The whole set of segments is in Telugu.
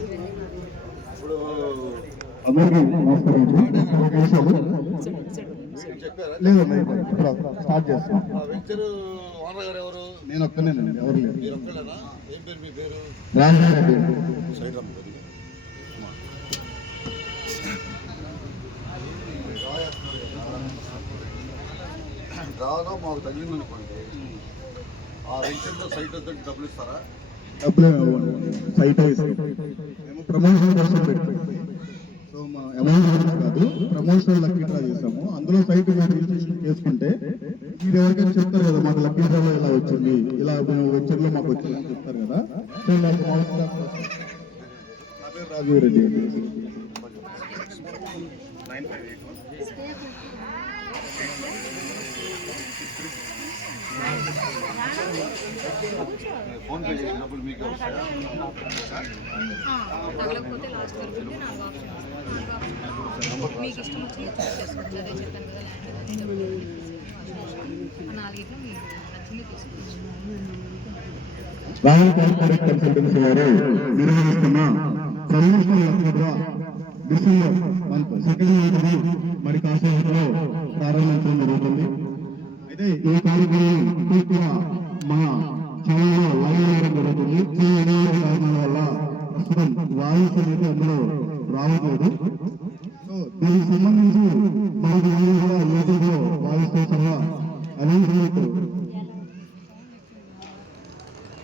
ఇప్పుడు అందరికీ నమస్కారం స్టార్ట్ చేస్తాం. ఆ వెంచర్ ఓనర్ గారు ఎవరు? నేను ఒక్కనేనండి ఎవరు లేరు. మీరు ఒక్కలేనా ఏం పేరు మీ పేరు? రాజారెడ్డి సైరామ్ గారు. రాదో? మాకు తగిలింది అనుకోండి ఆ వెంచర్లో సైట్ వద్దంటే డబ్బులు ఇస్తారా? డబ్బులు ఇవ్వండి. సైట్ మేము ప్రమోషన్ కోసం పెట్టాము సో మా అమౌంట్ గురించి కాదు ప్రమోషన్ లక్కీ డ్రా చేసాము అందులో సైట్ మీరు రిజిస్ట్రేషన్ చేసుకుంటే మీరు ఎవరికైనా చెప్తారు కదా మాకు లక్కీ డ్రాలో ఇలా వచ్చింది. ఇలా మేము వెంచర్లో మాకు వచ్చింది అని చెప్తారు కదా. సో మాకు మామూలుగా నా పేరు రాజీవ్ రెడ్డి. ఫోన్ పే చేసిన తగలకపోతే లాస్ట్ వరకు నాలుగు ఆప్షన్ మీకు ఇష్టం వచ్చి చేసుకోవచ్చు అదే చెప్పాను కదా ల్యాండ్ నాలుగిట్లో మీకు నచ్చింది తీసుకోవచ్చు కార్పొరేట్ కన్సల్టెన్సీ వారు నిర్వహిస్తున్న promotional lucky December second week మరి కాసేపట్లో ప్రారంభించడం జరుగుతుంది ఈ కార్యక్రమం పూర్తిగా మన ఛానల్లో లైవ్ చేయడం జరుగుతుంది ఈ వల్ల ప్రస్తుతం వాయిస్ అనేది అందులో రావట్లేదు. సో దీనికి సంబంధించి మనకి కూడా వాయిస్ సహా అనేది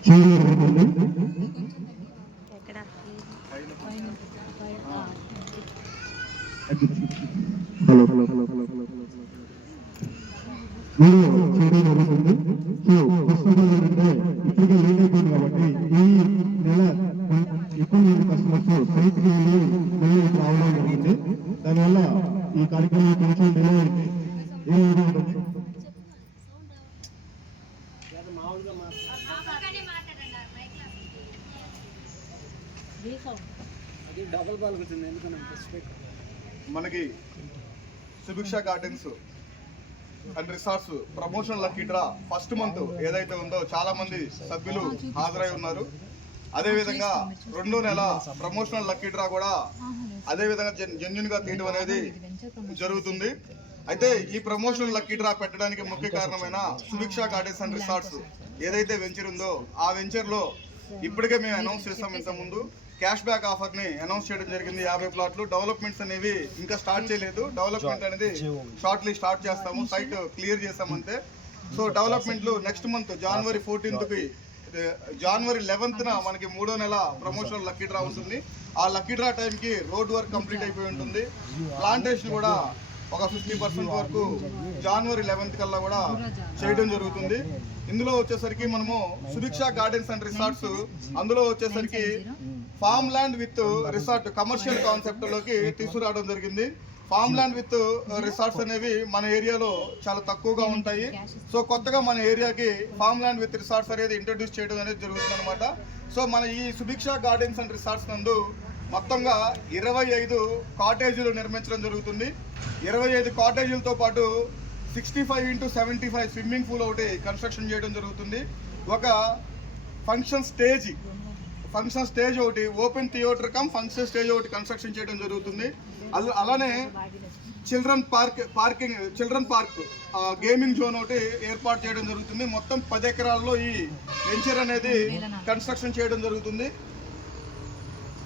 చేయడం జరుగుతుంది hello hello hello hello hello video చేయడం జరుగుతుంది సో ప్రస్తుతం ఏంటంటే ఇప్పటికే లేట్ అయిపోయింది కాబట్టి ఈ నెల ఎక్కువ మంది కస్టమర్స్ సైట్కి వెళ్ళి మళ్ళీ ఇక్కడ రావడం జరిగింది దానివల్ల ఈ కార్యక్రమం కొంచెం డిలే అయింది ఏ విధంగా ఉంటుంది? మనకి Subhiksha gardens and resorts promotion luck draw first month ఏదైతే ఉందో చాలా మంది సభ్యులు హాజరై ఉన్నారు. అదేవిధంగా రెండో నెల ప్రమోషనల్ లక్కీ డ్రా కూడా అదేవిధంగా జెన్యున్గా తీయడం అనేది జరుగుతుంది. అయితే ఈ ప్రమోషనల్ లక్కీ డ్రా పెట్టడానికి ముఖ్య కారణమైన సుభిక్ష గార్డెన్స్ అండ్ రిసార్ట్స్. ఏదైతే వెంచర్ ఉందో ఆ వెంచర్లో ఇప్పటికే మేము అనౌన్స్ చేస్తాం ఇంత ముందు క్యాష్ బ్యాక్ ఆఫర్ని అనౌన్స్ చేయడం జరిగింది. యాభై ప్లాట్లు. డెవలప్మెంట్స్ అనేవి ఇంకా స్టార్ట్ చేయలేదు. డెవలప్మెంట్ అనేది షార్ట్లీ స్టార్ట్ చేస్తాము. సైట్ క్లియర్ చేస్తామంతే సో డెవలప్మెంట్లు నెక్స్ట్ మంత్ జనవరి ఫోర్టీన్త్కి జనవరి లెవెన్త్ న మనకి మూడో నెల ప్రమోషన్ లక్కీ డ్రా ఉంటుంది ఆ లక్కీ డ్రా టైం కి రోడ్ వర్క్ కంప్లీట్ అయిపోయి ఉంటుంది. ప్లాంటేషన్ కూడా ఒక ఫిఫ్టీ పర్సెంట్ వరకు జనవరి లెవెన్త్ కల్లా కూడా చేయడం జరుగుతుంది. ఇందులో వచ్చేసరికి మనము సుభిక్ష గార్డెన్స్ అండ్ రిసార్ట్స్ అందులో వచ్చేసరికి farm land with resort commercial కాన్సెప్ట్లోకి తీసుకురావడం జరిగింది. ఫామ్ ల్యాండ్ విత్ రిసార్ట్స్ అనేవి మన ఏరియాలో చాలా తక్కువగా ఉంటాయి. సో కొత్తగా మన ఏరియాకి ఫామ్ ల్యాండ్ విత్ రిసార్ట్స్ అనేది ఇంట్రడ్యూస్ చేయడం అనేది జరుగుతుంది అనమాట సో మన ఈ సుభిక్ష గార్డెన్స్ అండ్ రిసార్ట్స్ నందు మొత్తంగా ఇరవై ఐదు కాటేజీలు నిర్మించడం జరుగుతుంది. ఇరవై ఐదు కాటేజీలతో పాటు sixty five into seventy five swimming pool ఒకటి కన్స్ట్రక్షన్ చేయడం జరుగుతుంది. ఒక ఫంక్షన్ స్టేజ్ ఫంక్షన్ స్టేజ్ ఒకటి open theatre cum function stage ఒకటి కన్స్ట్రక్షన్ చేయడం జరుగుతుంది. అల- అలానే children park parking children park gaming zone ఒకటి ఏర్పాటు చేయడం జరుగుతుంది. మొత్తం పది ఎకరాల్లో ఈ వెంచర్ అనేది కన్స్ట్రక్షన్ చేయడం జరుగుతుంది.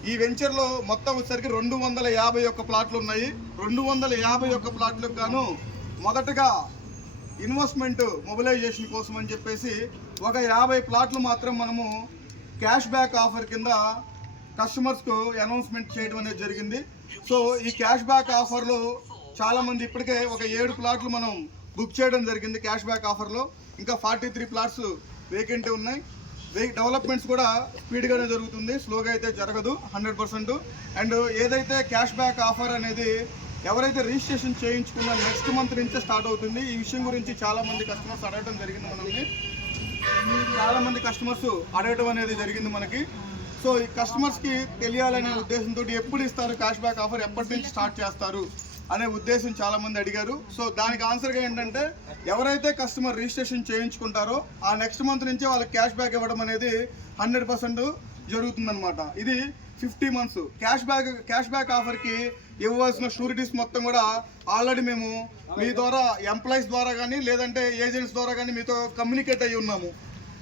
ఈ వెంచర్లో మొత్తం వచ్చేసరికి రెండు వందల యాభై ఒక్క ప్లాట్లు ఉన్నాయి. రెండు వందల యాభై ఒక్క ప్లాట్లకు గాను మొదటగా ఇన్వెస్ట్మెంట్ మొబిలైజేషన్ కోసం అని చెప్పేసి ఒక యాభై ప్లాట్లు మాత్రం మనము క్యాష్ బ్యాక్ ఆఫర్ కింద కస్టమర్స్కు అనౌన్స్మెంట్ చేయడం అనేది జరిగింది. సో ఈ క్యాష్ బ్యాక్ ఆఫర్లో చాలామంది ఇప్పటికే ఒక ఏడు ప్లాట్లు మనం బుక్ చేయడం జరిగింది క్యాష్ బ్యాక్ ఆఫర్లో ఇంకా ఫార్టీ త్రీ ప్లాట్స్ వేకెంట్ ఉన్నాయి. డెవలప్మెంట్స్ కూడా స్పీడ్గానే జరుగుతుంది. స్లోగా అయితే జరగదు హండ్రెడ్ పర్సెంట్ అండ్ ఏదైతే క్యాష్ బ్యాక్ ఆఫర్ అనేది ఎవరైతే రిజిస్ట్రేషన్ చేయించుకున్న నెక్స్ట్ మంత్ నుంచే స్టార్ట్ అవుతుంది ఈ విషయం గురించి చాలామంది కస్టమర్స్ అడగడం జరిగింది మనల్ని. చాలామంది కస్టమర్స్ అడగడం అనేది జరిగింది మనకి. సో ఈ కస్టమర్స్కి తెలియాలనే ఉద్దేశంతో ఎప్పుడు ఇస్తారు క్యాష్ బ్యాక్ ఆఫర్ ఎప్పటి నుంచి స్టార్ట్ చేస్తారు? అనే ఉద్దేశం చాలా మంది అడిగారు. సో దానికి ఆన్సర్గా ఏంటంటే ఎవరైతే కస్టమర్ రిజిస్ట్రేషన్ చేయించుకుంటారో ఆ నెక్స్ట్ మంత్ నుంచే వాళ్ళకి క్యాష్ బ్యాక్ ఇవ్వడం అనేది హండ్రెడ్ పర్సెంట్ జరుగుతుందన్నమాట. ఇది fifty months. Cash back cash back ఆఫర్కి ఇవ్వాల్సిన షూరిటీస్ మొత్తం కూడా ఆల్రెడీ మేము మీ ద్వారా ఎంప్లాయీస్ ద్వారా కానీ లేదంటే ఏజెంట్స్ ద్వారా కానీ మీతో కమ్యూనికేట్ అయ్యి ఉన్నాము.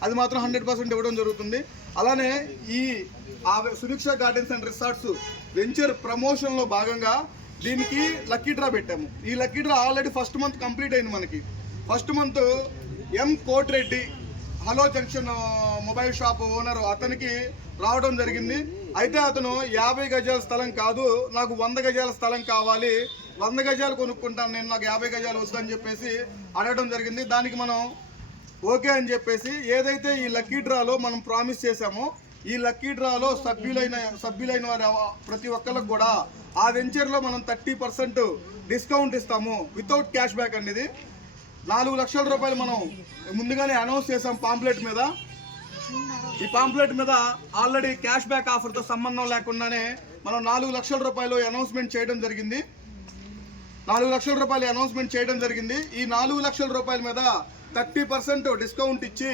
అది మాత్రం హండ్రెడ్ పర్సెంట్ ఇవ్వడం జరుగుతుంది. అలానే ఈ Subhiksha gardens and resorts venture ప్రమోషన్లో భాగంగా దీనికి లక్కీ డ్రా పెట్టాము. ఈ lucky draw already first month complete అయింది మనకి. First month M Kotireddy hello junction mobile shop owner అతనికి రావడం జరిగింది. అయితే అతను యాభై గజాల స్థలం కాదు నాకు వంద గజాల స్థలం కావాలి వంద గజాలు కొనుక్కుంటాను నేను నాకు యాభై గజాలు వద్దని చెప్పేసి అడగడం జరిగింది. దానికి మనం ఓకే అని చెప్పేసి ఏదైతే ఈ లక్కీ డ్రాలో మనం ప్రామిస్ చేశామో ఈ లక్కీ డ్రాలో సభ్యులైన సభ్యులైన వారి ప్రతి ఒక్కరికి కూడా ఆ వెంచర్లో మనం థర్టీ పర్సెంట్ డిస్కౌంట్ ఇస్తాము వితౌట్ క్యాష్ బ్యాక్ అనేది నాలుగు లక్షల రూపాయలు మనం ముందుగానే అనౌన్స్ చేసాం పాంప్లెట్ మీద. ఈ పాంప్లెట్ మీద ఆల్రెడీ క్యాష్ బ్యాక్ ఆఫర్తో సంబంధం లేకుండానే మనం నాలుగు లక్షల రూపాయలు అనౌన్స్మెంట్ చేయడం జరిగింది. నాలుగు లక్షల రూపాయలు అనౌన్స్మెంట్ చేయడం జరిగింది. ఈ నాలుగు లక్షల రూపాయల మీద థర్టీ పర్సెంట్ డిస్కౌంట్ ఇచ్చి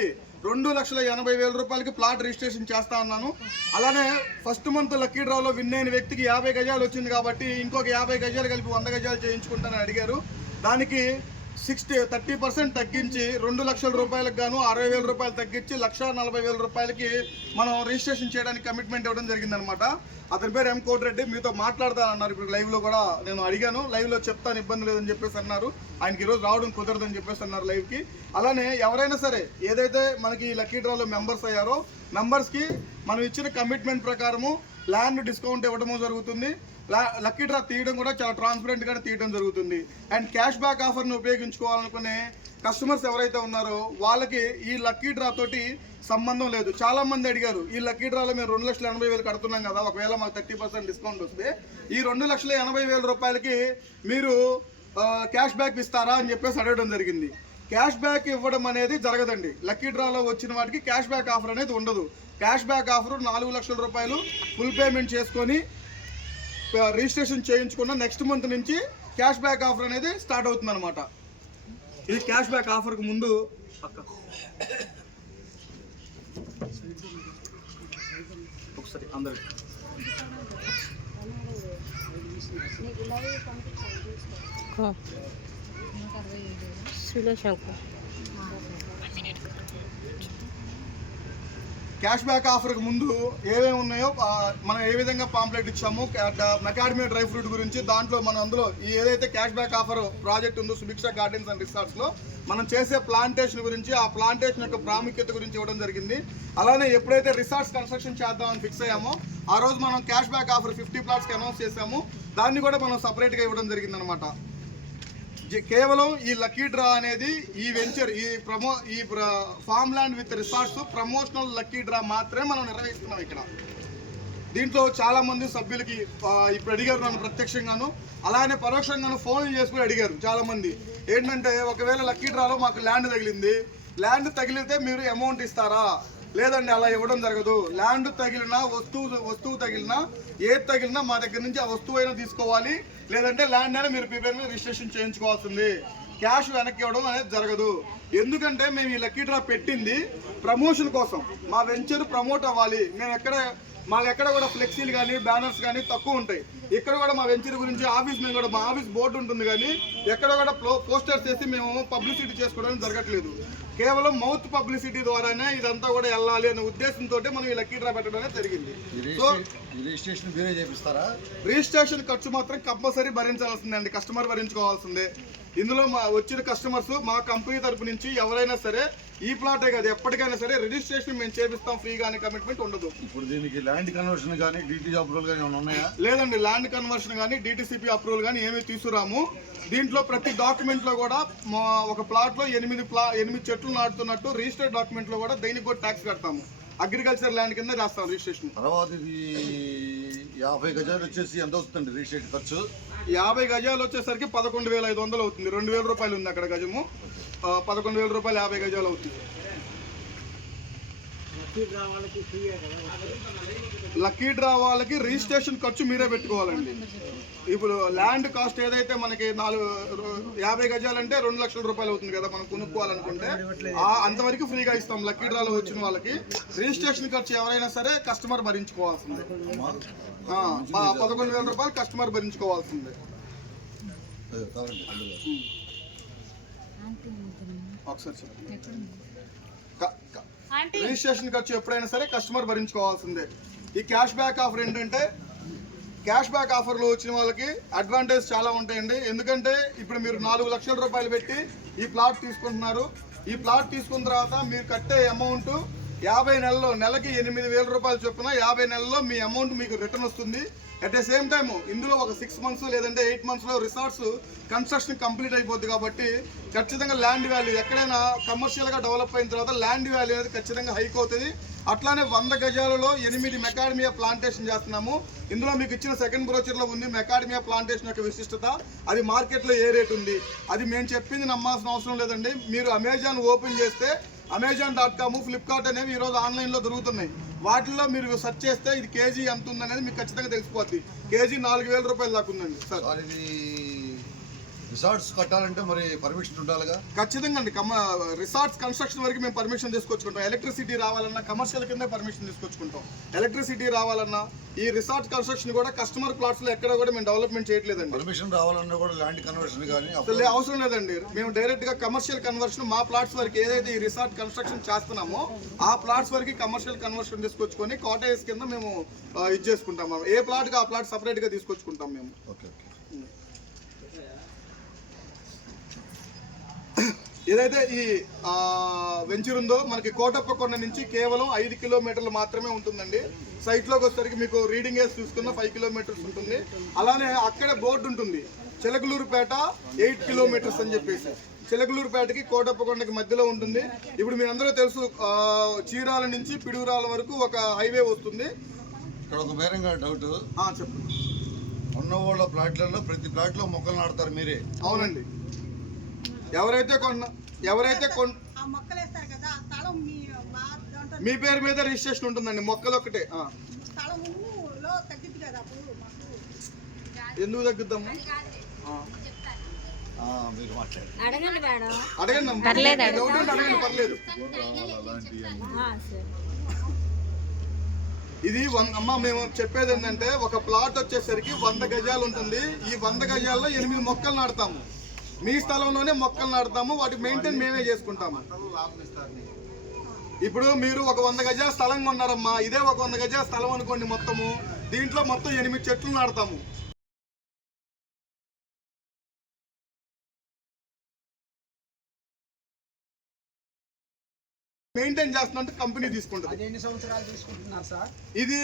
రెండు లక్షల ఎనభై వేల రూపాయలకి ప్లాట్ రిజిస్ట్రేషన్ చేస్తా ఉన్నాను అలానే ఫస్ట్ మంత్ లక్కీ డ్రాలో విన్ అయిన వ్యక్తికి యాభై గజాలు వచ్చింది కాబట్టి ఇంకొక యాభై గజాలు కలిపి వంద గజాలు చేయించుకుంటానని అడిగారు. దానికి సిక్స్టీ థర్టీ పర్సెంట్ తగ్గించి రెండు లక్షల రూపాయలకు గాను అరవై వేల రూపాయలు తగ్గించి లక్ష నలభై వేల రూపాయలకి మనం రిజిస్ట్రేషన్ చేయడానికి కమిట్మెంట్ ఇవ్వడం జరిగిందనమాట అతని పేరు ఎం కోటిరెడ్డి మీతో మాట్లాడతానన్నారు. ఇప్పుడు లైవ్లో కూడా నేను అడిగాను. లైవ్లో చెప్తాను ఇబ్బంది లేదని చెప్పేసి అన్నారు. ఆయనకి ఈరోజు రావడం కుదరదని చెప్పేసి అన్నారు లైవ్కి. అలానే ఎవరైనా సరే ఏదైతే మనకి ఈ లక్కీ డ్రాలో మెంబర్స్ అయ్యారో మెంబర్స్కి మనం ఇచ్చిన కమిట్మెంట్ ప్రకారము ల్యాండ్ డిస్కౌంట్ ఇవ్వడము జరుగుతుంది. లక్కీ డ్రా తీయడం కూడా చాలా ట్రాన్స్పరెంట్గా తీయడం జరుగుతుంది. అండ్ క్యాష్ బ్యాక్ ఆఫర్ను ఉపయోగించుకోవాలనుకునే కస్టమర్స్ ఎవరైతే ఉన్నారో వాళ్ళకి ఈ లక్కీ డ్రా తోటి సంబంధం లేదు. చాలా మంది అడిగారు ఈ లక్కీ డ్రాలో మేము రెండు లక్షల ఎనభై వేలు కడుతున్నాం కదా ఒకవేళ మాకు థర్టీ పర్సెంట్ డిస్కౌంట్ వస్తే ఈ రెండు లక్షల ఎనభై వేల రూపాయలకి మీరు క్యాష్ బ్యాక్ ఇస్తారా? అని చెప్పేసి అడగడం జరిగింది. క్యాష్ బ్యాక్ ఇవ్వడం అనేది జరగదండి. లక్కీ డ్రాలో వచ్చిన వాటికి క్యాష్ బ్యాక్ ఆఫర్ అనేది ఉండదు. క్యాష్ బ్యాక్ ఆఫర్ నాలుగు లక్షల రూపాయలు ఫుల్ పేమెంట్ చేసుకొని రిజిస్ట్రేషన్ చేయించుకున్న నెక్స్ట్ మంత్ నుంచి క్యాష్ బ్యాక్ ఆఫర్ అనేది స్టార్ట్ అవుతుంది అనమాట ఇది క్యాష్ బ్యాక్ ఆఫర్కి ముందు పక్క ఒకసారి శివశంకర్. క్యాష్ బ్యాక్ ఆఫర్కి ముందు ఏమేమి ఉన్నాయో మనం ఏ విధంగా పాంప్లెట్ ఇచ్చాము అకాడమీ డ్రై ఫ్రూట్ గురించి దాంట్లో మనం అందులో ఈ ఏదైతే క్యాష్ బ్యాక్ ఆఫర్ ప్రాజెక్ట్ ఉందో సుభిక్ష గార్డెన్స్ అండ్ రిసార్ట్స్లో మనం చేసే ప్లాంటేషన్ గురించి ఆ ప్లాంటేషన్ యొక్క ప్రాముఖ్యత గురించి ఇవ్వడం జరిగింది. అలానే ఎప్పుడైతే రిసార్ట్స్ కన్స్ట్రక్షన్ చేద్దామని ఫిక్స్ అయ్యామో ఆ రోజు మనం క్యాష్ బ్యాక్ ఆఫర్ ఫిఫ్టీ ప్లాట్స్కి అనౌన్స్ చేసాము దాన్ని కూడా మనం సపరేట్గా ఇవ్వడం జరిగింది అనమాట కేవలం ఈ లక్కీ డ్రా అనేది ఈ వెంచర్ ఈ ప్రమో ఈ farm land with resorts promotional lucky draw మాత్రమే మనం నిర్వహిస్తున్నాం ఇక్కడ. దీంట్లో చాలా మంది సభ్యులకి ఇప్పుడు అడిగారు నన్ను ప్రత్యక్షంగాను. అలానే పరోక్షంగాను ఫోన్ చేసుకుని అడిగారు చాలా మంది. ఏంటంటే ఒకవేళ లక్కీ డ్రాలో మాకు ల్యాండ్ తగిలింది ల్యాండ్ తగిలితే మీరు అమౌంట్ ఇస్తారా? లేదండి అలా ఇవ్వడం జరగదు. ల్యాండ్ తగిలినా వస్తువు వస్తువు తగిలినా ఏది తగిలినా మా దగ్గర నుంచి ఆ వస్తువు అయినా తీసుకోవాలి. లేదంటే ల్యాండ్ అయినా మీరు ప్రిపేర్ మీద రిజిస్ట్రేషన్ చేయించుకోవాల్సింది. క్యాష్ వెనక్కి ఇవ్వడం అనేది జరగదు. ఎందుకంటే మేము ఈ లక్కీ డ్రా పెట్టింది ప్రమోషన్ కోసం. మా వెంచర్ ప్రమోట్ అవ్వాలి. మేము ఎక్కడ మాకు ఎక్కడ కూడా ఫ్లెక్సీలు కానీ బ్యానర్స్ కానీ తక్కువ ఉంటాయి. ఇక్కడ కూడా మా వెంచర్ గురించి ఆఫీస్ మేము కూడా మా ఆఫీస్ బోర్డు ఉంటుంది కానీ ఎక్కడ కూడా పోస్టర్స్ చేసి మేము పబ్లిసిటీ చేసుకోవడానికి జరగట్లేదు. కేవలం మౌత్ పబ్లిసిటీ ద్వారానే ఇదంతా కూడా వెళ్ళాలి అనే ఉద్దేశంతో మనం ఈ లక్కీ డ్రా పెట్టడం అనేది జరిగింది. సో రిజిస్ట్రేషన్ రిజిస్ట్రేషన్ ఖర్చు మాత్రం కంపల్సరీ భరించాల్సిందే అండి. కస్టమర్ భరించుకోవాల్సిందే. ఇందులో మా వచ్చిన కస్టమర్స్ మా కంపెనీ తరపు నుంచి ఎవరైనా సరే ఈ ప్లాటే కాదు ఎప్పటికైనా సరే రిజిస్ట్రేషన్ మేము చేపిస్తాం ఫ్రీ కానీ కమిట్మెంట్ ఉండదు. ఇప్పుడు దీనికి ల్యాండ్ కన్వర్షన్ కానీ డీటీ అప్రూవల్ కానీ ఉన్నాయా? లేదండి ల్యాండ్ కన్వర్షన్ కానీ డిటిసిపి అప్రూవల్ కానీ ఏమీ తీసుకురాము. దీంట్లో ప్రతి డాక్యుమెంట్లో కూడా మా ఒక ప్లాట్లో ఎనిమిది ప్లా ఎనిమిది చెట్లు నాటుతున్నట్టు రిజిస్టర్డ్ డాక్యుమెంట్లో కూడా దేనికి కూడా ట్యాక్స్ కడతాము. అగ్రికల్చర్ ల్యాండ్ కింద చేస్తాం రిజిస్ట్రేషన్ తర్వాత ఇది యాభై గజాలు వచ్చేసి ఎంత వస్తుంది రిజిస్ట్రేషన్ ఖర్చు? యాభై గజాలు వచ్చేసరికి పదకొండు వేల ఐదు వందలు అవుతుంది. రెండు వేల రూపాయలు ఉంది అక్కడ గజము. పదకొండు వేల రూపాయలు యాభై గజాలు అవుతుంది. లక్కీ డ్రా వాళ్ళకి రిజిస్ట్రేషన్ ఖర్చు మీరే పెట్టుకోవాలండి. ఇప్పుడు ల్యాండ్ కాస్ట్ ఏదైతే మనకి నాలుగు యాభై గజాలంటే రెండు లక్షల రూపాయలు అవుతుంది కదా మనం కొనుక్కోవాలనుకుంటే ఆ అంతవరకు ఫ్రీగా ఇస్తాం లక్కీ డ్రాలో వచ్చిన వాళ్ళకి. రిజిస్ట్రేషన్ ఖర్చు ఎవరైనా సరే కస్టమర్ భరించుకోవాల్సిందే. పదకొండు వేల రూపాయలు కస్టమర్ భరించుకోవాల్సిందే. ఒకసారి రిజిస్ట్రేషన్ ఖర్చు ఎప్పుడైనా సరే కస్టమర్ భరించుకోవాల్సిందే. ఈ క్యాష్ బ్యాక్ ఆఫర్ ఏంటంటే క్యాష్ బ్యాక్ ఆఫర్లో వచ్చిన వాళ్ళకి అడ్వాంటేజ్ చాలా ఉంటాయండి. ఎందుకంటే ఇప్పుడు మీరు నాలుగు లక్షల రూపాయలు పెట్టి ఈ ప్లాట్ తీసుకుంటున్నారు. ఈ ప్లాట్ తీసుకున్న తర్వాత మీరు కట్టే అమౌంట్ యాభై నెలలో నెలకి ఎనిమిది వేల రూపాయలు చొప్పున యాభై నెలల్లో మీ అమౌంట్ మీకు రిటర్న్ వస్తుంది. అట్ ద సేమ్ టైమ్ ఇందులో ఒక సిక్స్ మంత్స్ లేదంటే ఎయిట్ మంత్స్లో రిసార్ట్స్ కన్స్ట్రక్షన్ కంప్లీట్ అయిపోద్ది కాబట్టి ఖచ్చితంగా ల్యాండ్ వాల్యూ ఎక్కడైనా కమర్షియల్గా డెవలప్ అయిన తర్వాత ల్యాండ్ వాల్యూ అనేది ఖచ్చితంగా హైక్ అవుతుంది. అట్లానే వంద గజాలలో ఎనిమిది మెకాడమియా ప్లాంటేషన్ చేస్తున్నాము. ఇందులో మీకు ఇచ్చిన సెకండ్ బ్రోచర్లో ఉంది మెకాడమియా ప్లాంటేషన్ యొక్క విశిష్టత. అది మార్కెట్లో ఏ రేట్ ఉంది? అది మేము చెప్పింది నమ్మాల్సిన అవసరం లేదండి. మీరు అమెజాన్ ఓపెన్ చేస్తే అమెజాన్ డాట్ కామ్ ఫ్లిప్కార్ట్ అనేవి ఈరోజు ఆన్లైన్లో దొరుకుతున్నాయి. వాటిల్లో మీరు సెర్చ్ చేస్తే ఇది కేజీ ఎంత ఉందనేది మీకు ఖచ్చితంగా తెలిసిపోద్ది. కేజీ నాలుగు వేల రూపాయలు దాకా ఉందండి సార్. సార్ ఇది రిసార్ట్స్ కట్టాలంటే మరి పర్మిషన్ ఉండాలిగా? ఖచ్చితంగా అండి. కమ రిసార్ట్స్ కన్స్ట్రక్షన్ వరకు మేము పర్మిషన్ తీసుకొచ్చుకుంటాం. ఎలక్ట్రిసిటీ రావాలన్నా కమర్షియల్ కింద పర్మిషన్ తీసుకొచ్చుకుంటాం. ఎలక్ట్రిసిటీ రావాలన్నా ఈ రిసార్ట్ కన్స్ట్రక్షన్ కూడా కస్టమర్ ప్లాట్స్లో ఎక్కడ కూడా మేము డెవలప్మెంట్ చేయట్లేదండి. పర్మిషన్ రావాలన్నా కూడా ల్యాండ్ కన్వర్షన్ కానీ అసలు లే- అవసరం లేదండి. మేము డైరెక్ట్గా కమర్షియల్ కన్వర్షన్ మా ప్లాట్స్ వరకు ఏదైతే ఈ రిసార్ట్ కన్స్ట్రక్షన్ చేస్తున్నామో ఆ ప్లాట్స్ వరకు కమర్షియల్ కన్వర్షన్ తీసుకొచ్చుకొని కాటేజ్ కింద మేము ఇది చేసుకుంటాం. ఏ ప్లాట్ ఆ ప్లాట్ సపరేట్గా తీసుకొచ్చుకుంటాం మేము. ఓకే. ఏదైతే ఈ వెంచర్ ఉందో మనకి కోటప్పకొండ నుంచి కేవలం ఐదు కిలోమీటర్లు మాత్రమే ఉంటుందండి. సైట్లోకి వచ్చేసరికి మీకు రీడింగ్ వేసి చూసుకున్న ఫైవ్ కిలోమీటర్స్ ఉంటుంది. అలానే అక్కడే బోర్డు ఉంటుంది. చిలకలూరుపేట ఎయిట్ కిలోమీటర్స్ అని చెప్పేసి. చిలకలూరుపేటకి కోటప్పకొండకి మధ్యలో ఉంటుంది. ఇప్పుడు మీ అందరూ తెలుసు చీరాల నుంచి పిడుగురాల వరకు ఒక హైవే వస్తుంది. ఇక్కడ ఒక మేరంగా డౌట్ చెప్పండి. ఉన్న వాళ్ళ ప్లాట్లలో ప్రతి ప్లాట్లో మొక్కలు నాడతారు మీరే. అవునండి. ఎవరైతే కొన్న ఎవరైతే కొన్ మీ మా దాంట్లో మీ పేరు మీద రిజిస్ట్రేషన్ ఉంటుందండి మొక్కలు ఒకటే. ఎందుకు తగ్గుద్దాము అడగండి మేడం. అడగండి అడగండి. పర్లేదు. ఇది వంద అమ్మ మేము చెప్పేది ఏంటంటే ఒక ప్లాట్ వచ్చేసరికి వంద గజాలు ఉంటుంది. ఈ వంద గజాల్లో ఎనిమిది మొక్కలు నాటుతాము. మీ స్థలంలోనే మొక్కలు నాటుతాము వాటి మెయింటైన్ మేమే చేసుకుంటాము. ఇప్పుడు మీరు ఒక వంద గజాల స్థలం కొన్నారమ్మా ఇదే ఒక వంద గజాల స్థలం అనుకోండి మొత్తము దీంట్లో మొత్తం ఎనిమిది చెట్లు నాటుతాము. మెయింటైన్ చేస్తున్నట్టు కంపెనీ తీసుకుంటుంది. ఎన్ని సంవత్సరాలు తీసుకుంటున్నారు సార్? ఇది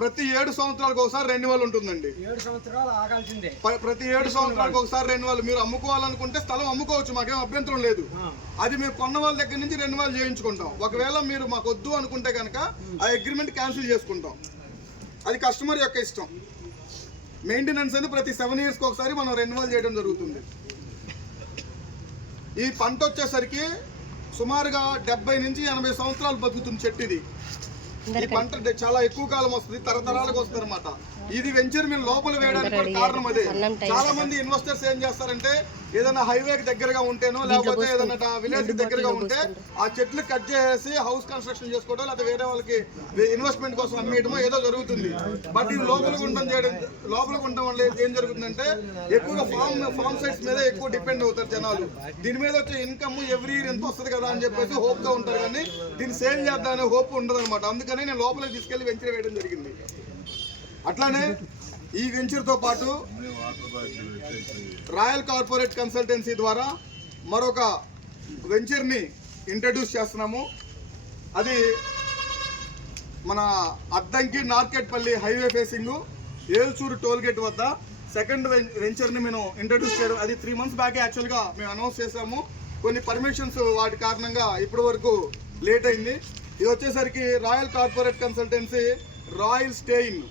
ప్రతి ఏడు సంవత్సరాలకు ఒకసారి రెన్యువల్ ఉంటుందండి. ఏడు సంవత్సరాలు ఆగాల్సిందే. ప్రతి ఏడు సంవత్సరాలకు ఒకసారి రెన్యువల్. మీరు అమ్ముకోవాలనుకుంటే స్థలం అమ్ముకోవచ్చు మాకేం అభ్యంతరం లేదు. అది మేము కొన్న వాళ్ళ దగ్గర నుంచి రెన్యువల్ చేయించుకుంటాం. ఒకవేళ మీరు మాకు వద్దు అనుకుంటే కనుక ఆ అగ్రిమెంట్ క్యాన్సిల్ చేసుకుంటాం. అది కస్టమర్ యొక్క ఇష్టం. మెయింటెనెన్స్ అనేది ప్రతి సెవెన్ ఇయర్స్కి ఒకసారి మనం రెన్యువల్ చేయడం జరుగుతుంది. ఈ పంట వచ్చేసరికి సుమారుగా డెబ్బై నుంచి ఎనభై సంవత్సరాలు బతుకుతుంది చెట్టు ఇది ఈ పంట చాలా ఎక్కువ కాలం వస్తుంది తరతరాలకు వస్తుంది అనమాట ఇది వెంచర్ మీరు లోపల వేయడానికి కారణం అదే. చాలా మంది ఇన్వెస్టర్స్ ఏం చేస్తారంటే ఏదైనా హైవే దగ్గరగా ఉంటేనో లేకపోతే ఏదైనా విలేజ్ దగ్గరగా ఉంటే ఆ చెట్లు కట్ చేసి హౌస్ కన్స్ట్రక్షన్ చేసుకోవడం లేదా వేరే వాళ్ళకి ఇన్వెస్ట్మెంట్ కోసం అమ్మేయడమో ఏదో జరుగుతుంది. బట్ ఇది లోపల ఉండడం చేయడం లోపల ఉండడం వల్ల ఏం జరుగుతుందంటే ఎక్కువగా ఫార్మ్ ఫార్మ్ సైట్స్ మీద ఎక్కువ డిపెండ్ అవుతారు జనాలు. దీని మీద వచ్చే ఇన్కమ్ ఎవ్రీ ఇయర్ ఎంత వస్తుంది కదా అని చెప్పేసి హోప్గా ఉంటారు కానీ దీన్ని సేల్ చేద్దాం అనే హోప్ ఉండదు అనమాట అందుకని నేను లోపలికి తీసుకెళ్ళి వెంచర్ వేయడం జరిగింది. అట్లానే ఈ వెంచర్తో పాటు రాయల్ కార్పొరేట్ కన్సల్టెన్సీ ద్వారా మరొక వెంచర్ని ఇంట్రడ్యూస్ చేస్తున్నాము. అది మన Addanki Narketpally highway facing Elchuru tollgate వద్ద సెకండ్ వెంచర్ని మేము ఇంట్రడ్యూస్ చేయడం అది త్రీ మంత్స్ బ్యాక్ యాక్చువల్గా మేము అనౌన్స్ చేసాము కొన్ని పర్మిషన్స్ వాటి కారణంగా ఇప్పటి వరకు లేట్ అయింది. ఇది వచ్చేసరికి royal corporate consultancy royal staying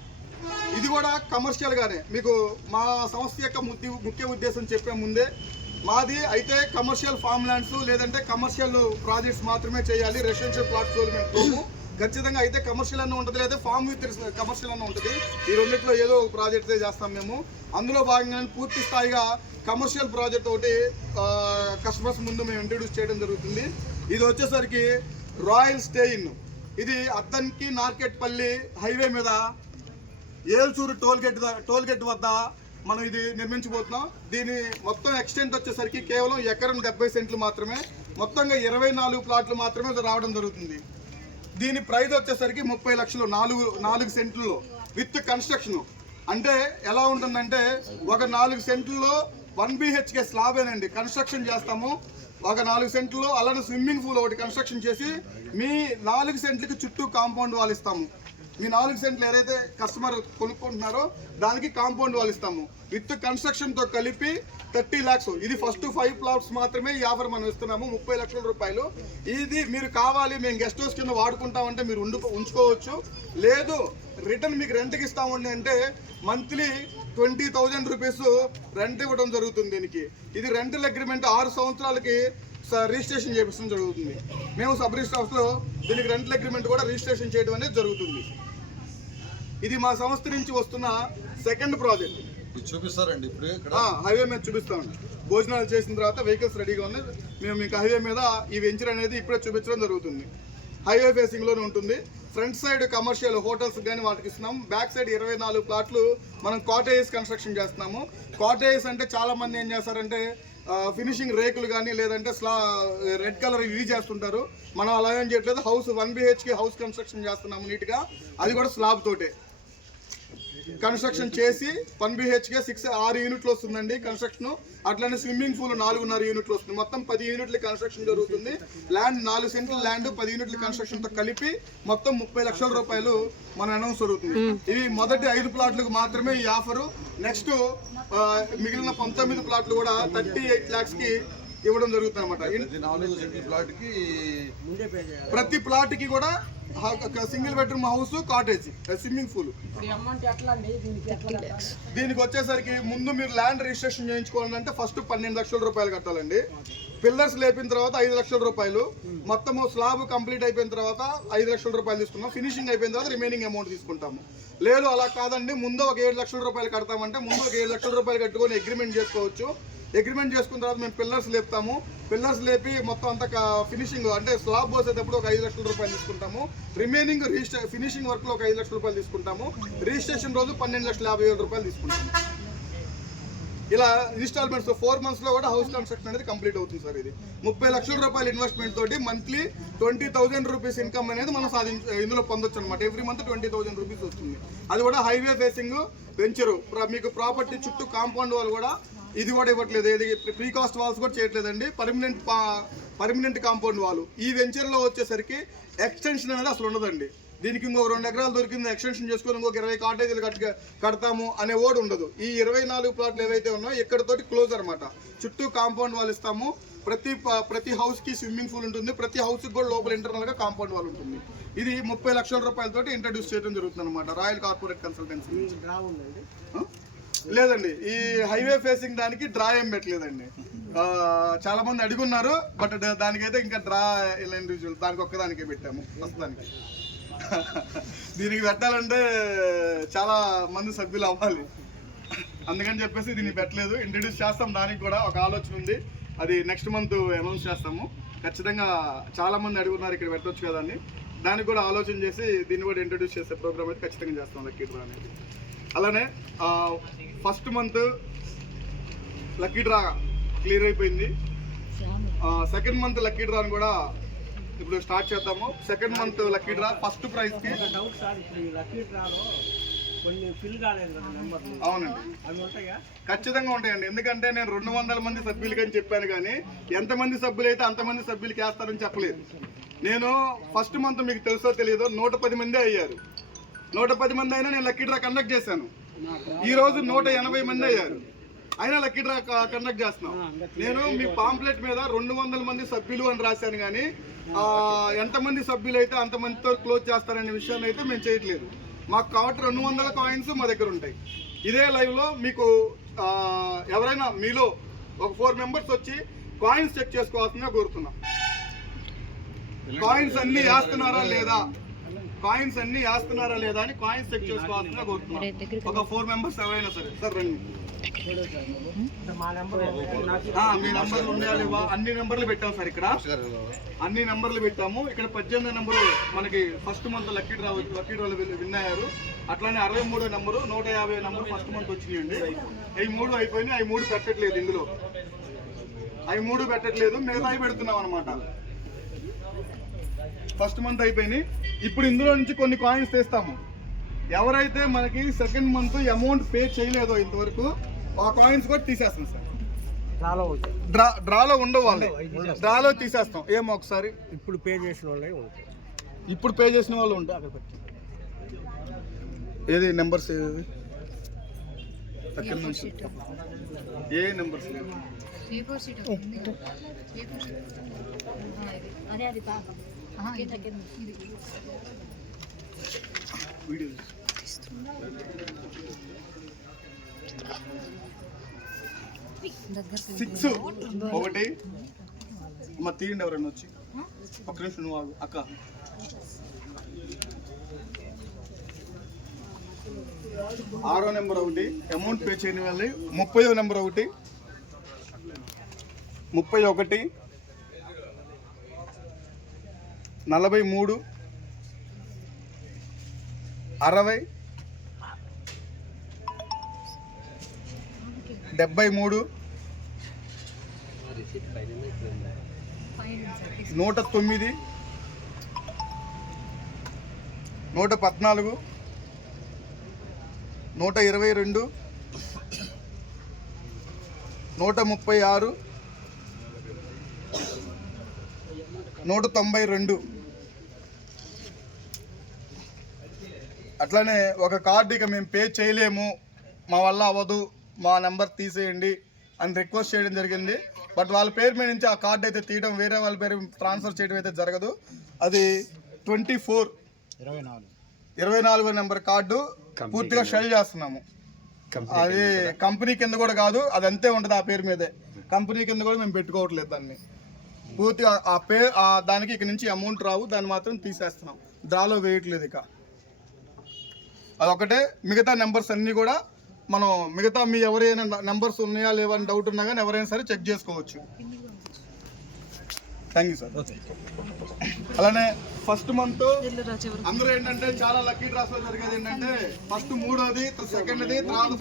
ఇది కూడా కమర్షియల్ గానే. మీకు మా సంస్థ యొక్క ముఖ్య ఉద్దేశం చెప్పే ముందే మాది అయితే కమర్షియల్ ఫామ్ ల్యాండ్స్ లేదంటే కమర్షియల్ ప్రాజెక్ట్స్ మాత్రమే చేయాలి. రెసిడెన్షియల్ ప్లాట్స్ మేము ఖచ్చితంగా అయితే కమర్షియల్ అన్న ఉంటుంది లేదా ఫామ్ విత్ కమర్షియల్ అన్న ఉంటుంది. ఈ రెండింటిలో ఏదో ఒక ప్రాజెక్ట్ చేస్తాం మేము. అందులో భాగంగా పూర్తి స్థాయిగా కమర్షియల్ ప్రాజెక్ట్ ఒకటి కస్టమర్స్ ముందు మేము ఇంట్రడ్యూస్ చేయడం జరుగుతుంది. ఇది వచ్చేసరికి రాయల్ స్టే ఇన్ ఇది అద్దంకి నార్కెట్పల్లి హైవే మీద ఏల్చూరు టోల్గేట్ టోల్గేట్ వద్ద మనం ఇది నిర్మించబోతున్నాం. దీని మొత్తం ఎక్స్టెంట్ వచ్చేసరికి కేవలం ఎకరం డెబ్బై సెంట్లు మాత్రమే మొత్తంగా ఇరవై నాలుగు ప్లాట్లు మాత్రమే ఇది రావడం జరుగుతుంది. దీని ప్రైజ్ వచ్చేసరికి ముప్పై లక్షలు నాలుగు నాలుగు సెంట్లలో విత్ కన్స్ట్రక్షన్ అంటే ఎలా ఉంటుందంటే ఒక నాలుగు సెంట్లలో వన్ బిహెచ్కే స్లాబేనండి. కన్స్ట్రక్షన్ చేస్తాము. ఒక నాలుగు సెంట్లు అలానే స్విమ్మింగ్ పూల్ ఒకటి కన్స్ట్రక్షన్ చేసి మీ నాలుగు సెంట్లకి చుట్టూ కాంపౌండ్ వాల్ ఇస్తాము. మీ నాలుగు సెంట్లు ఏదైతే కస్టమర్ కొనుక్కుంటున్నారో దానికి కాంపౌండ్ వాల్ ఇస్తాము. విత్ కన్స్ట్రక్షన్తో కలిపి థర్టీ ల్యాక్స్ ఇది ఫస్ట్ ఫైవ్ ప్లాట్స్ మాత్రమే ఈ ఆఫర్ మనం ఇస్తున్నాము ముప్పై లక్షల రూపాయలు. ఇది మీరు కావాలి మేము గెస్ట్ హౌస్ కింద వాడుకుంటామంటే మీరు ఉండు ఉంచుకోవచ్చు. లేదు రిటర్న్ మీకు రెంట్కి ఇస్తామండి అంటే monthly twenty thousand rupees rent ఇవ్వడం జరుగుతుంది దీనికి. ఇది రెంటల్ అగ్రిమెంట్ ఆరు సంవత్సరాలకి రిజిస్ట్రేషన్ చేపించడం జరుగుతుంది. మేము సబ్ రిజిస్టర్ ఆఫీస్లో దీనికి రెంటల్ అగ్రిమెంట్ కూడా రిజిస్ట్రేషన్ చేయడం అనేది జరుగుతుంది. ఇది మా సంస్థ నుంచి వస్తున్న సెకండ్ ప్రాజెక్ట్. చూపిస్తారండి ఇప్పుడు హైవే మీద చూపిస్తామండి భోజనాలు చేసిన తర్వాత వెహికల్స్ రెడీగా ఉన్నాయి. మేము మీకు హైవే మీద ఈ వెంచర్ అనేది ఇప్పుడే చూపించడం జరుగుతుంది. హైవే ఫేసింగ్లోనే ఉంటుంది. ఫ్రంట్ సైడ్ కమర్షియల్ హోటల్స్ కానీ వాటికి ఇస్తున్నాం. బ్యాక్ సైడ్ ఇరవై నాలుగు ప్లాట్లు మనం కాటేజెస్ కన్స్ట్రక్షన్ చేస్తున్నాము. కాటేజెస్ అంటే చాలా మంది ఏం చేస్తారంటే ఫినిషింగ్ రేకులు కానీ లేదంటే స్లా రెడ్ కలర్ ఇవి చేస్తుంటారు. మనం అలా ఏం చేయట్లేదు. House one BHK house construction చేస్తున్నాము నీట్గా. అది కూడా స్లాబ్ తోటే. కన్స్ట్రక్షన్ చేసి వన్ బిహెచ్కే సిక్స్ ఆరు యూనిట్లు వస్తుందండి కన్స్ట్రక్షన్. అట్లనే స్విమ్మింగ్ పూల్ నాలుగున్నర యూనిట్లు వస్తుంది. మొత్తం పది యూనిట్ల కన్స్ట్రక్షన్ జరుగుతుంది. ల్యాండ్ నాలుగు సెంట్ల ల్యాండ్ పది యూనిట్ల కన్స్ట్రక్షన్తో కలిపి మొత్తం ముప్పై లక్షల రూపాయలు మన అనౌన్స్ జరుగుతుంది. ఇవి మొదటి ఐదు ప్లాట్లకు మాత్రమే ఈ ఆఫరు. నెక్స్ట్ మిగిలిన పంతొమ్మిది ప్లాట్లు కూడా థర్టీ ఎయిట్ ల్యాక్స్కి ఇవ్వడం జరుగుతుంది అనమాట ఇది నాలుగు సెంట్ల ప్లాట్కి ప్రతి ప్లాట్కి కూడా single bedroom house cottage swimming pool? దీనికి వచ్చేసరికి ముందు మీరు ల్యాండ్ రిజిస్ట్రేషన్ చేయించుకోవాలంటే ఫస్ట్ పన్నెండు లక్షల రూపాయలు కట్టాలండి. పిల్లర్స్ లేపిన తర్వాత ఐదు లక్షల రూపాయలు. మొత్తము స్లాబ్ కంప్లీట్ అయిపోయిన తర్వాత ఐదు లక్షల రూపాయలు తీసుకున్నాం. ఫినిషింగ్ అయిపోయిన తర్వాత రిమైనింగ్ అమౌంట్ తీసుకుంటాము. లేదు అలా కాదండి. ముందు ఒక ఏడు లక్షల రూపాయలు కడతామంటే ముందు ఒక ఏడు లక్షల రూపాయలు కట్టుకొని అగ్రిమెంట్ చేసుకోవచ్చు. అగ్రిమెంట్ చేసుకున్న తర్వాత మేము పిల్లర్స్ లేపుతాము. పిల్లర్స్ లేపి మొత్తం అంతా ఫినిషింగ్ అంటే స్లాబ్ పోసేటప్పుడు ఒక ఐదు లక్షల రూపాయలు తీసుకుంటాము. రిమైనింగ్ రిజిస్టర్ ఫినిషింగ్ వర్క్లో ఒక ఐదు లక్షల రూపాయలు తీసుకుంటాము. రిజిస్ట్రేషన్ రోజు పన్నెండు లక్షల యాభై వేల రూపాయలు తీసుకుంటాము. ఇలా ఇన్స్టాల్మెంట్స్ ఫోర్ మంత్స్లో కూడా హౌస్ కన్స్ట్రక్షన్ అనేది కంప్లీట్ అవుతుంది సార్ ఇది. ముప్పై లక్షల రూపాయల ఇన్వెస్ట్మెంట్ తోటి monthly twenty thousand rupees income అనేది మనం సాధించ ఇందులో పొందొచ్చు అనమాట every month twenty thousand rupees వస్తుంది. అది కూడా హైవే ఫేసింగ్ వెంచరు మీకు ప్రాపర్టీ చుట్టూ కాంపౌండ్ వాళ్ళు కూడా ఇది కూడా ఇవ్వట్లేదు. ఏది ప్రీ కాస్ట్ వాల్స్ కూడా చేయట్లేదండి. పర్మనెంట్ పర్మనెంట్ కాంపౌండ్ వాల్ ఈ వెంచర్లో వచ్చేసరికి ఎక్స్టెన్షన్ అనేది అసలు ఉండదండి. దీనికి ఇంకొక రెండు ఎకరాలు దొరికింది. ఎక్స్టెన్షన్ చేసుకొని ఇంకొక ఇరవై కాటేజీలు కట్ కడతాము అనే ఓడ్ ఉండదు. ఈ ఇరవై నాలుగు ప్లాట్లు ఏవైతే ఉన్నాయో ఇక్కడతోటి క్లోజ్ అనమాట చుట్టూ కాంపౌండ్ వాల్ ఇస్తాము. ప్రతి ప్రతి హౌస్కి స్విమ్మింగ్ పూల్ ఉంటుంది. ప్రతి హౌస్కి కూడా లోపల ఇంటర్నల్గా కాంపౌండ్ వాల్ ఉంటుంది. ఇది ముప్పై లక్షల రూపాయలతోటి ఇంట్రడ్యూస్ చేయడం జరుగుతుంది అనమాట రాయల్ కార్పొరేట్ కన్సల్టెన్సీ? లేదండి ఈ హైవే ఫేసింగ్ దానికి డ్రా ఏం పెట్టలేదండి. చాలా మంది అడుగున్నారు బట్ దానికైతే ఇంకా డ్రా ఇండివిజువల్ దానికి ఒక్కదానికే పెట్టాము ప్రస్తుతానికి దీనికి. పెట్టాలంటే చాలా మంది సభ్యులు అవ్వాలి. అందుకని చెప్పేసి దీన్ని పెట్టలేదు. ఇంట్రడ్యూస్ చేస్తాం దానికి కూడా ఒక ఆలోచన ఉంది. అది నెక్స్ట్ మంత్ అనౌన్స్ చేస్తాము. ఖచ్చితంగా చాలా మంది అడుగున్నారు ఇక్కడ పెట్టొచ్చు కదా అని. దానికి కూడా ఆలోచన చేసి దీన్ని కూడా ఇంట్రడ్యూస్ చేసే ప్రోగ్రామ్ అయితే ఖచ్చితంగా చేస్తాం లక్కీ డ్రా అనేది. అలానే first month lucky draw clear అయిపోయింది. సెకండ్ మంత్ లక్కీ డ్రాని కూడా ఇప్పుడు స్టార్ట్ చేద్దాము. Second month lucky draw first ప్రైజ్కి ఒక డౌట్ సార్ ఇప్పుడు ఈ లక్కీ డ్రాలో కొన్ని ఫిల్ కాలేదు కదా నెంబర్లు అవునండి. అవి ఉంటాయా? ఖచ్చితంగా ఉంటాయండి. ఎందుకంటే నేను రెండు వందల మంది సభ్యులకి అని చెప్పాను కానీ ఎంతమంది సభ్యులు అయితే అంతమంది సభ్యులకి వేస్తారని చెప్పలేదు. నేను ఫస్ట్ మంత్ మీకు తెలుసో తెలియదో నూట పది మంది అయ్యారు. నూట పది మంది అయినా నేను లక్కీ డ్రా కండక్ట్ చేశాను. ఈ రోజు నూట ఎనభై మంది అయ్యారు. అయినా లక్కీ డ్రా కండక్ట్ చేస్తున్నాం. నేను మీ పాంప్లెట్ మీద రెండు వందల మంది సభ్యులు అని రాశాను కానీ ఆ, ఎంతమంది సభ్యులు అయితే అంతమందితో క్లోజ్ చేస్తారనే విషయాన్ని అయితే మేము చేయట్లేదు. మాకు కాబట్టి రెండు వందల కాయిన్స్ మా దగ్గర ఉంటాయి. ఇదే లైవ్లో మీకు ఎవరైనా మీలో ఒక ఫోర్ మెంబర్స్ వచ్చి కాయిన్స్ చెక్ చేసుకోవాల్సిందిగా కోరుతున్నాం. కాయిన్స్ అన్ని వేస్తున్నారా లేదా? కాయిన్స్ అన్ని వేస్తున్నారా లేదా అని కాయిన్స్ చెక్ చేసుకోవాల్సిందిగా కోరుతున్నాం. ఒక ఫోర్ మెంబర్స్ ఎవరైనా సరే. సార్ రండి. మా నెంబర్ నంబర్లు ఉన్నాయా లేవా? అన్ని నెంబర్లు పెట్టాం సార్ ఇక్కడ. అన్ని నెంబర్లు పెట్టాము. ఇక్కడ పద్దెనిమిది నెంబరు మనకి first month lucky draw lucky డ్రాలు win అయ్యారు. అట్లానే అరవై మూడో నెంబరు నూట యాభై నెంబర్ ఫస్ట్ మంత్ వచ్చినాయండి. అవి మూడు అయిపోయినాయి అవి మూడు పెట్టట్లేదు ఇందులో. అవి మూడు పెట్టట్లేదు మిగతావి పెడుతున్నాం అనమాట ఫస్ట్ మంత్ అయిపోయినాయి. ఇప్పుడు ఇందులో నుంచి కొన్ని కాయిన్స్ తెస్తాము. ఎవరైతే మనకి సెకండ్ మంత్ అమౌంట్ పే చేయలేదో ఇంతవరకు ఆ కాయిన్స్ కూడా తీసేస్తాం సార్. డ్రా డ్రాలో ఉండవు వాళ్ళు. డ్రాలో తీసేస్తాం. ఏమో ఒకసారి? ఇప్పుడు పే చేసిన వాళ్ళే ఉంటాయి. ఇప్పుడు పే చేసిన వాళ్ళు ఉంటాయి అక్కడ పెట్టి. ఏది నెంబర్స్ ఏది? సెకండ్ నుంచి ఏ నెంబర్స్ సిక్స్. ఒకటి. మా తీయండి ఎవరైనా వచ్చి. ఒక నిమిషం నువ్వు ఆగు. అక్క. ఆరో నెంబర్ ఒకటి. అమౌంట్ పే చేయని వాళ్ళి ముప్పయో నెంబర్ ఒకటి. ముప్పై ఒకటి. నలభై మూడు అరవై డెబ్బై మూడు నూట తొమ్మిది నూట పద్నాలుగు నూట ఇరవై రెండు నూట ముప్పై ఆరు నూట తొంభై రెండు. అట్లానే ఒక కార్డు ఇక మేము పే చేయలేము. మా వల్ల అవ్వదు. మా నెంబర్ తీసేయండి అని రిక్వెస్ట్ చేయడం జరిగింది. బట్ వాళ్ళ పేరు మీద నుంచి ఆ కార్డు అయితే తీయడం వేరే వాళ్ళ పేరు ట్రాన్స్ఫర్ చేయడం అయితే జరగదు. అది ట్వంటీ ఫోర్ ఇరవై నాలుగో. నెంబర్ కార్డు పూర్తిగా షెల్ చేస్తున్నాము. అది కంపెనీ కింద కూడా కాదు అది అంతే ఉంటుంది ఆ పేరు మీదే. కంపెనీ కింద కూడా మేము పెట్టుకోవట్లేదు దాన్ని. పూర్తిగా ఆ పే ఆ దానికి ఇక నుంచి అమౌంట్ రావు దాన్ని మాత్రం తీసేస్తున్నాం. డ్రాలో వేయట్లేదు ఇక. అదొకటే. మిగతా నెంబర్స్ అన్నీ కూడా మనం మిగతా మీ ఎవరైనా నెంబర్స్ ఉన్నాయా లేవా అని డౌట్ ఉన్నా కానీ ఎవరైనా సరే చెక్ చేసుకోవచ్చు. థ్యాంక్ యూ సార్ అలానే ఫస్ట్ మంత్ అందరూ ఏంటంటే చాలా లక్కీ డ్రాస్లో జరిగేది ఏంటంటే ఫస్ట్ మూడోది సెకండ్ది తర్వాత